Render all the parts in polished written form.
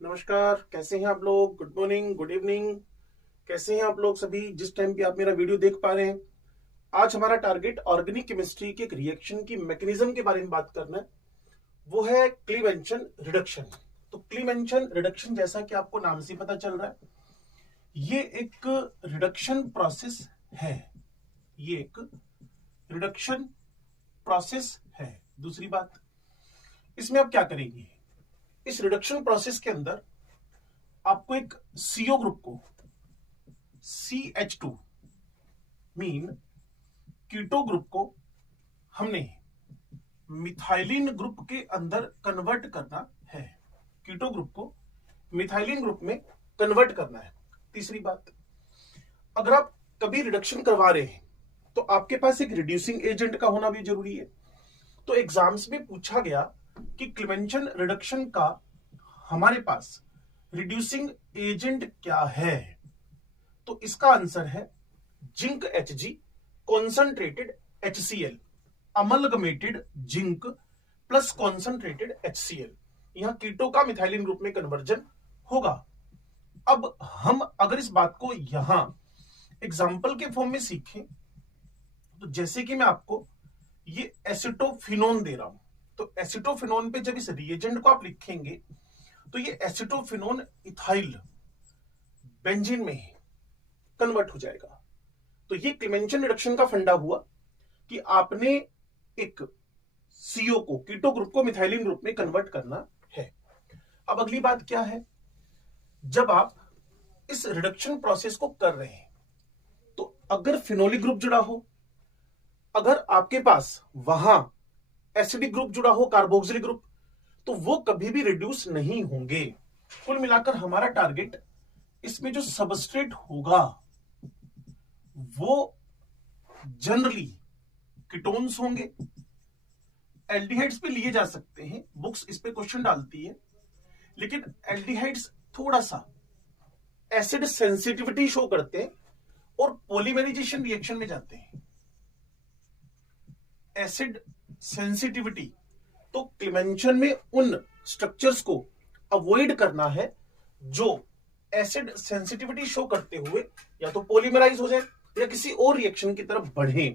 नमस्कार, कैसे हैं आप लोग? Good morning, good evening. कैसे हैं आप लोग सभी जिस टाइम पे आप मेरा वीडियो देख पा रहे हैं? आज हमारा टारगेट ऑर्गेनिक केमिस्ट्री के एक रिएक्शन की मैकेनिज्म के बारे में बात करना है। वो है क्लीवेंशन रिडक्शन। तो क्लीवेंशन रिडक्शन, जैसा कि आपको नाम से पता चल रहा है, ये एक रिडक्शन प्रोसेस है। ये एक रिडक्शन प्रोसेस है। दूसरी बात, इसमें आप क्या करेंगे? इस रिडक्शन प्रोसेस के अंदर आपको एक सीओ ग्रुप को CH2 मीन कीटो ग्रुप को हमने मिथाइलिन ग्रुप के अंदर कन्वर्ट करना है। कीटो ग्रुप को मिथाइलिन ग्रुप में कन्वर्ट करना है। तीसरी बात, अगर आप कभी रिडक्शन करवा रहे हैं तो आपके पास एक रिड्यूसिंग एजेंट का होना भी जरूरी है। तो एग्जाम्स में पूछा गया कि क्लीवेंशन रिडक्शन का हमारे पास रिड्यूसिंग एजेंट क्या है, तो इसका आंसर है zinc Hg concentrated HCl, amalgamated zinc plus concentrated HCl। यहां कीटो का मिथाइलिन ग्रुप में कन्वर्जन होगा। अब हम अगर इस बात को यहां एग्जाम्पल के फॉर्म में सीखें, तो जैसे कि मैं आपको ये एसिटोफिनोन दे रहा हूं, तो एसिटोफिनोन पे जब इस रिएजेंट को आप लिखेंगे तो ये एसिटोफिनोन इथाइल बेंजीन में कन्वर्ट हो जाएगा। तो ये क्लीवेंशन रिडक्शन का फंडा हुआ कि आपने एक सीओ को, कीटो ग्रुप को मिथाइलिन ग्रुप में कन्वर्ट करना है। अब अगली बात क्या है, जब आप इस रिडक्शन प्रोसेस को कर रहे हैं तो अगर फिनोलिक ग्रुप जुड़ा हो, अगर आपके पास वहां एसिडिक ग्रुप जुड़ा हो, कार्बोक्सिलिक ग्रुप, तो वो कभी भी रिड्यूस नहीं होंगे। कुल मिलाकर हमारा टारगेट इसमें जो सबस्ट्रेट होगा वो जनरली कीटोन्स होंगे। एल्डिहाइड्स पे लिए जा सकते हैं, बुक्स इस पे क्वेश्चन डालती है, लेकिन एल्डिहाइड्स थोड़ा सा एसिड सेंसिटिविटी शो करते हैं और पॉलीमेराइजेशन रिएक्शन में जाते हैं। एसिड सेंसिटिविटी, तो क्लीवेंशन में उन स्ट्रक्चर्स को अवॉइड करना है जो एसिड सेंसिटिविटी शो करते हुए या तो पॉलीमराइज हो जाए या किसी और रिएक्शन की तरफ बढ़े।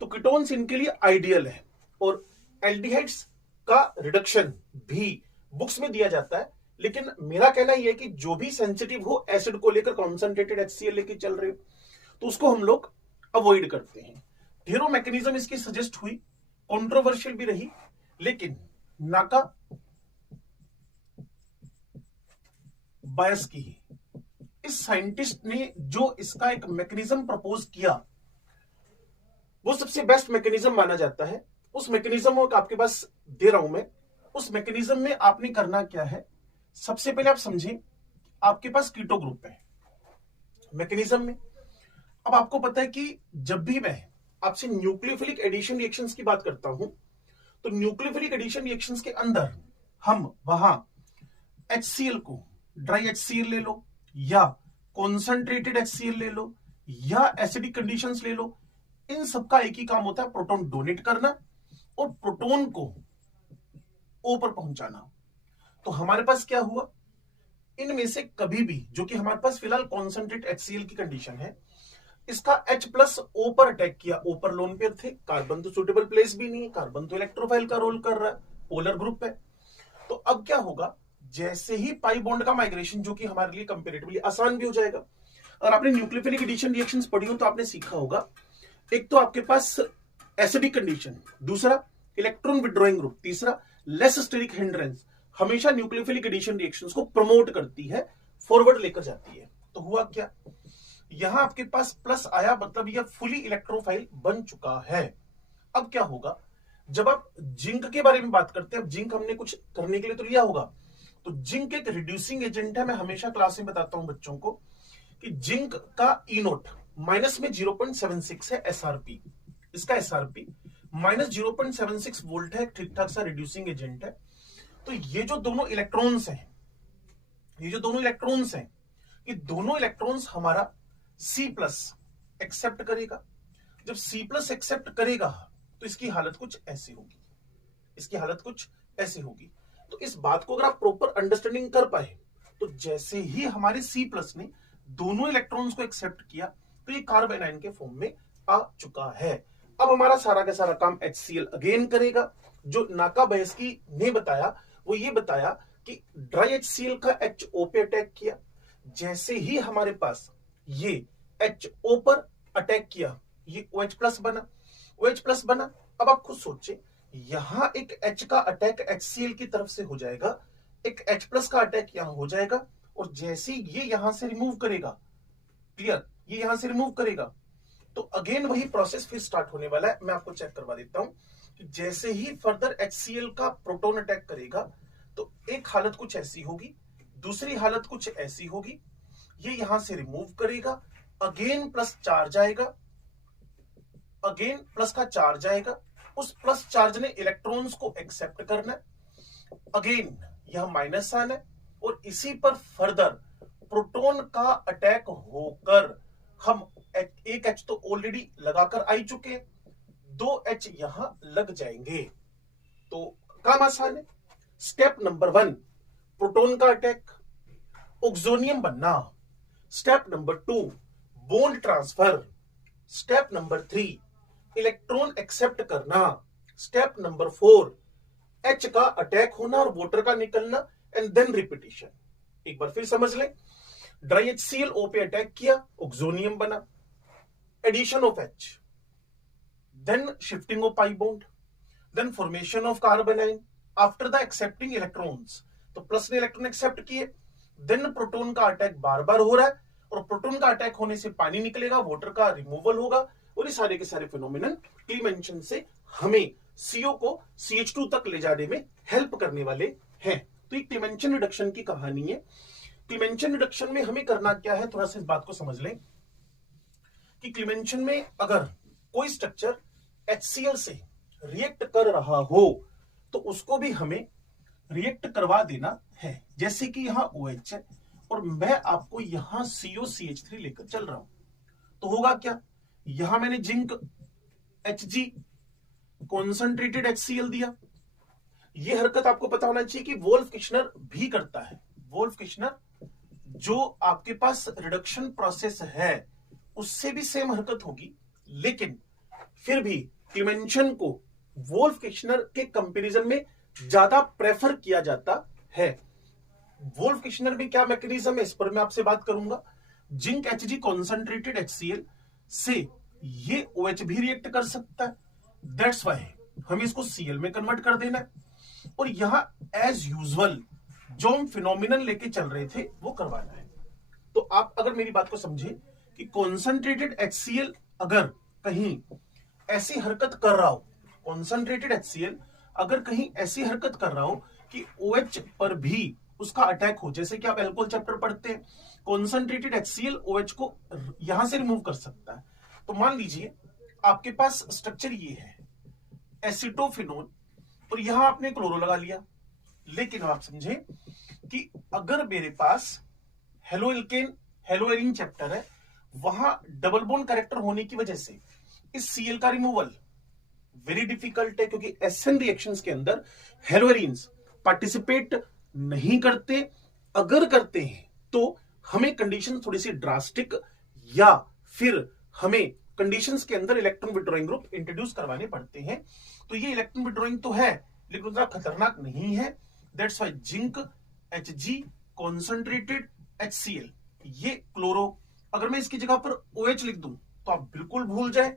तो कीटोन्स इनके लिए आइडियल है। और एल्डिहाइड्स का रिडक्शन भी बुक्स में दिया जाता है, लेकिन मेरा कहना यह है कि जो भी सेंसिटिव हो एसिड को लेकर, कॉन्सेंट्रेटेड HCl लेकर चल रहे हो, तो उसको हम लोग अवॉइड करते हैं। ढेरों मैकेनिज्म इसकी सजेस्ट हुई, कंट्रोवर्शियल भी रही, लेकिन नाका बायस की इस साइंटिस्ट ने जो इसका एक मैकेनिज्म प्रपोज किया वो सबसे बेस्ट मैकेनिज्म माना जाता है। उस मैकेनिज्म को आपके पास दे रहा हूं मैं। उस मैकेनिज्म में आपने करना क्या है, सबसे पहले आप समझें, आपके पास कीटो ग्रुप है मैकेनिज्म में। अब आपको पता है कि जब भी मैं आपसे न्यूक्लियोफिलिक एडिशन रिएक्शंस की बात करता हूं, तो न्यूक्लियोफिलिक एडिशन रिएक्शंस के अंदर हम वहां HCl को ड्राई HCl ले लो या कॉन्सेंट्रेटेड HCl ले लो या एसिडिक कंडीशंस ले लो, इन सबका एक ही काम होता है, प्रोटॉन डोनेट करना और प्रोटॉन को O पर पहुंचाना। तो हमारे पास क्या हुआ, इनमें से कभी भी, जो कि हमारे पास फिलहाल कॉन्सेंट्रेट HCl की कंडीशन है, इसका H प्लस O पर अटैक किया। O पर लोन पेयर थे, कार्बन तो सुटेबल प्लेस भी नहीं है, कार्बन तो इलेक्ट्रोफाइल का रोल कर रहा है, पोलर ग्रुप है। तो अब क्या होगा, जैसे ही पाई बॉन्ड का माइग्रेशन, जो कि हमारे लिए कंपेरेटिवली आसान भी हो जाएगा। और आपने न्यूक्लियोफिलिक एडिशन रिएक्शंस पढ़ी हो तो आपने सीखा होगा, एक तो आपके पास एसिडिक कंडीशन, दूसरा इलेक्ट्रॉन विड्रॉइंग ग्रुप, तीसरा लेस स्टेरिक हिंड्रेंस, हमेशा न्यूक्लियोफिलिक एडिशन रिएक्शंस को प्रमोट करती है, फॉरवर्ड लेकर जाती है। तो हुआ क्या, यहां आपके पास प्लस आया, मतलब यह फुली इलेक्ट्रोफाइल बन चुका है। अब क्या होगा, जब आप जिंक के बारे में बात करते हैं, अब जिंक हमने कुछ करने के लिए तो लिया होगा, तो जिंक एक रिड्यूसिंग एजेंट है। मैं हमेशा क्लास में बताता हूं बच्चों को कि जिंक का ई नोट माइनस में 0.76 है SRP, इसका SRP माइनस 0.76 वोल्ट है, ठीक ठाक सा रिड्यूसिंग एजेंट है। तो ये जो दोनों इलेक्ट्रॉन्स हैं, ये दोनों इलेक्ट्रॉन्स हमारा C प्लस एक्सेप्ट करेगा। जब C प्लस एक्सेप्ट करेगा तो इसकी हालत कुछ ऐसी होगी, तो इस बात को अगर आप प्रॉपर अंडरस्टैंडिंग कर पाए तो जैसे ही हमारे C+ ने दोनों इलेक्ट्रॉन्स को एक्सेप्ट किया तो ये कार्बन आयन के फॉर्म में आ चुका है। अब हमारा सारा का सारा काम HCl अगेन करेगा। जो नाका बयस्की ने बताया वो ये बताया कि ड्राई HCl का HO पे अटैक किया, जैसे ही हमारे पास ये HO पर अटैक किया ये OH+ बना, OH+ बना। अब आप खुद सोचें, यहां एक H का अटैक HCl की तरफ से हो जाएगा, एक H+ का अटैक यहां हो जाएगा, और जैसे ये यहां से रिमूव करेगा, क्लियर, ये यहां से रिमूव करेगा तो अगेन वही प्रोसेस फिर स्टार्ट होने वाला है। मैं आपको चेक करवा देता हूं कि जैसे ही फर्दर HCl का प्रोटॉन अटैक करेगा तो एक हालत कुछ ऐसी होगी, दूसरी हालत कुछ ऐसी होगी, ये यहां से रिमूव करेगा, अगेन प्लस चार्ज आएगा, अगेन प्लस का चार्ज आएगा, उस प्लस चार्ज ने इलेक्ट्रॉन्स को एक्सेप्ट करना है, अगेन यह माइनस आना है, और इसी पर फर्दर प्रोटॉन का अटैक होकर हम एक H तो ऑलरेडी लगाकर आ चुके हैं, 2 H यहां लग जाएंगे। तो काम आसान है। स्टेप नंबर 1 प्रोटॉन का अटैक, ऑक्सोनियम बनना। Step number 2 bond transfer. Step number 3 electron accept करना। स्टेप नंबर 4 H का अटैक होना और वाटर का निकलना, एंड देन रिपीटिशन। एक बार फिर समझ लें, ड्राई HCl O पे अटैक किया, ऑक्सोनियम बना, addition of H, then shifting of pi bond, then formation of carbon ion after the accepting electrons. तो प्लस ने इलेक्ट्रॉन एक्सेप्ट किए, देन प्रोटॉन का अटैक बार बार हो रहा है, और प्रोटॉन का अटैक होने से पानी निकलेगा, वाटर का रिमूवल होगा, और ये सारे के सारे फिनोमिनन क्लीमेंशन से हमें CO को CH2 तक ले जाने में हेल्प करने वाले हैं। तो ये क्लीमेंशन रिडक्शन की कहानी है। क्लीमेंशन रिडक्शन में हमें करना क्या है, थोड़ा सा इस बात को समझ लें कि क्लीमेंशन में अगर कोई स्ट्रक्चर HCl से रिएक्ट कर रहा हो तो उसको भी हमें रिएक्ट करवा देना है। जैसे कि यहां OH है और मैं आपको यहां COCH3 लेकर चल रहा हूं, तो होगा क्या, यहां मैंने जिंक Hg कॉन्सेंट्रेटेड HCl दिया। यह हरकत आपको पता होना चाहिए कि वोल्फ किश्नर भी करता है। वोल्फ किश्नर जो आपके पास रिडक्शन प्रोसेस है उससे भी सेम हरकत होगी, लेकिन फिर भी क्लीमेंशन को वोल्फ किश्नर के कंपैरिजन में ज्यादा प्रेफर किया जाता है। वोल्फ किश्नर में क्या मैकेनिज्म है इस पर मैं आपसे बात करूंगा। जिंक Hg कॉन्सेंट्रेटेड HCl से ये OH भी रिएक्ट कर सकता है, दैट्स वाई हमें इसको Cl में कन्वर्ट कर देना है, और यहां एज यूजुअल जो हम फिनोमिनन लेके चल रहे थे वो करवाना है। तो आप अगर मेरी बात को समझे कि कॉन्सेंट्रेटेड HCl अगर कहीं ऐसी हरकत कर रहा हो, कॉन्सेंट्रेटेड HCl अगर कहीं ऐसी हरकत कर रहा हो कि OH पर भी उसका अटैक हो, जैसे कि आप एल्कोहल चैप्टर पढ़ते हैं, कॉन्सेंट्रेटेड HCl OH को यहां से रिमूव कर सकता है। तो मान लीजिए आपके पास स्ट्रक्चर ये है एसिटोफिनोल, और यहां आपने क्लोरो लगा लिया, लेकिन आप समझे कि अगर मेरे पास हेलोएल्केन हेलोएरिन चैप्टर है, वहां डबल बॉन्ड कैरेक्टर होने की वजह से इस Cl का रिमूवल वेरी डिफिकल्ट है, क्योंकि एसएन रिएक्शंस के अंदर हेलोएरिन्स पार्टिसिपेट नहीं करते। अगर करते हैं तो हमें कंडीशन थोड़ी सी ड्रास्टिक, या फिर हमें कंडीशंस के अंदर इलेक्ट्रॉन विड्रॉइंग ग्रुप इंट्रोड्यूस करवाने पड़ते हैं। तो ये इलेक्ट्रॉन विड्रॉइंग तो है लेकिन उतना खतरनाक नहीं है, that's why zinc Hg concentrated HCl, ये क्लोरो। अगर मैं इसकी जगह पर OH लिख दूं तो आप बिल्कुल भूल जाए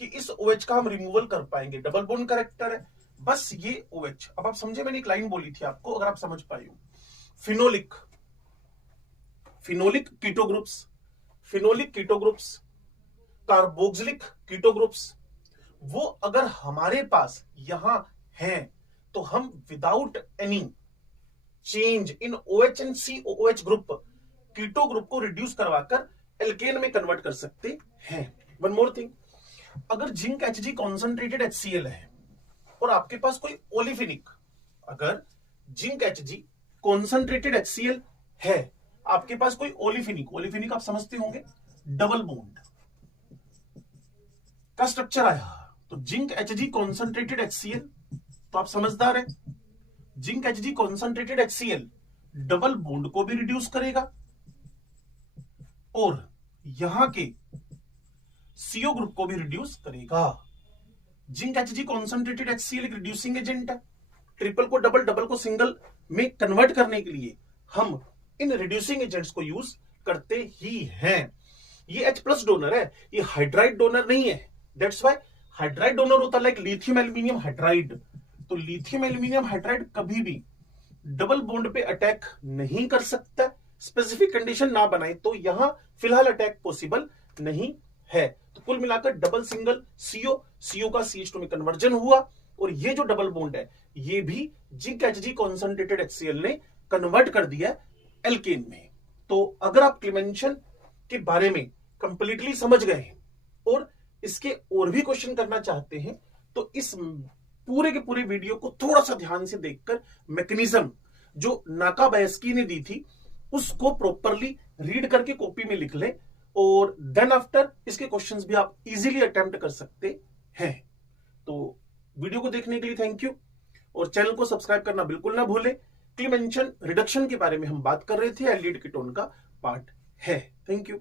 कि इस OH का हम रिमूवल कर पाएंगे, डबल बॉन्ड कैरेक्टर है, बस ये OH। अब आप समझे, मैंने एक लाइन बोली थी आपको, अगर आप समझ पाए हो, phenolic phenolic keto groups, phenolic keto groups, carboxylic keto groups, वो अगर हमारे पास यहां है तो हम without any change in OH and COOH group keto group को रिड्यूस करवाकर एल्केन में कन्वर्ट कर सकते हैं। वन मोर थिंग, अगर जिंक Hg कॉन्सेंट्रेटेड HCl है और आपके पास कोई ओलिफिनिक, अगर जिंक Hg कॉन्सेंट्रेटेड HCl है, आपके पास कोई ओलिफिनिक, ओलिफिनिक आप समझते होंगे, डबल बॉन्ड का स्ट्रक्चर आया, तो जिंक Hg कॉन्सेंट्रेटेड HCl, तो आप समझदार हैं, zinc Hg concentrated HCl double bond को भी रिड्यूस करेगा और यहां के CO ग्रुप को भी रिड्यूस करेगा। जिंक Hg कॉन्सेंट्रेटेड HCl एक रिड्यूसिंग एजेंट है। ट्रिपल को डबल, डबल को सिंगल में कन्वर्ट करने के लिए हम इन रिड्यूसिंग एजेंट्स को यूज करते ही हैं। ये H+ डोनर है, ये हाइड्राइड डोनर नहीं है। दैट्स व्हाई हाइड्राइड डोनर होता है लाइक लिथियम एल्यूमिनियम हाइड्राइड। तो लिथियम एल्यूमिनियम हाइड्राइड कभी भी डबल बॉन्ड पे अटैक नहीं कर सकता, स्पेसिफिक कंडीशन ना बनाए तो यहां फिलहाल अटैक पॉसिबल नहीं है। तो कुल मिलाकर डबल सिंगल CO का CH2 में कन्वर्जन हुआ और ये जो डबल बॉन्ड है ये भी जिंक Hg कॉन्सेंट्रेटेड HCl ने कन्वर्ट कर दिया एल्केन में। तो अगर आप क्लेमेंशन के बारे में कंप्लीटली समझ गए हैं और इसके और भी क्वेश्चन करना चाहते हैं तो इस पूरे के पूरे वीडियो को थोड़ा सा ध्यान से देखकर मैकेनिज्म जो नाकाबायस्की ने दी थी उसको प्रॉपरली रीड करके कॉपी में लिख लें और देन आफ्टर इसके क्वेश्चंस भी आप इजीली अटेम्प्ट कर सकते हैं। तो वीडियो को देखने के लिए थैंक यू और चैनल को सब्सक्राइब करना बिल्कुल ना भूलें। क्लेमेंशन रिडक्शन के बारे में हम बात कर रहे थे, एल्डिहाइड कीटोन का पार्ट है। Thank you.